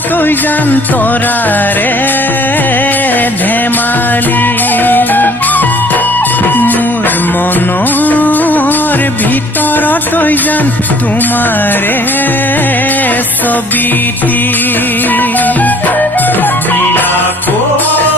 তই জান তৰাৰে ধেমালি মোৰ মনৰ ভিতৰত তই জান তোমাৰে ছবিটি মিলাকৈ